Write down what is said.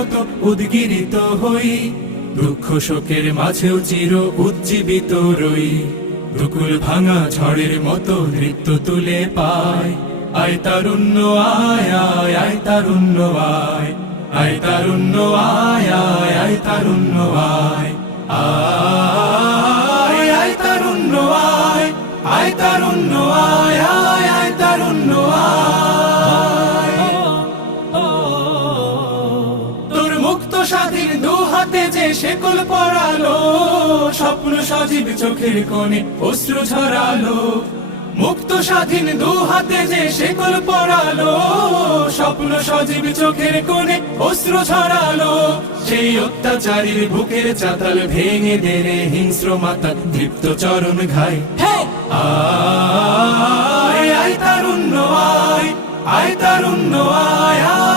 মতো উদ্গিরিত হই, দুঃখ শোকের মাঝেও চির উজ্জীবিত রই। দুকুল ভাঙা ঝড়ের মতো নৃত্য তুলে পায়, আয় তারুণ্য আয় আয় আয় তারুণ্য আয়, আয় তারুণ্য আয় আয় আয় তারুণ্য আয়, আয় আয় তারুণ্য আয়, আয় তারুণ্য আয় আয় আয় তারুণ্য আয়। তোর মুক্ত স্বাধীন দু হাতে যে শেকল পরালো, স্বপ্ন সজীব চোখের কোণে অশ্রু ঝরালো। মুক্ত স্বাধীন দু হাতে যে শেকল পরালো, স্বপ্ন সজীব চোখের কোণে অশ্রু ঝরালো। সেই অত্যাচারীর বুকের চাতাল ভেঙে দেরে হিংস্র মাতা তৃপ্ত চরণ ঘাই। আয় আয় তারুণ্য আয়, আয় তারুণ্য আয়।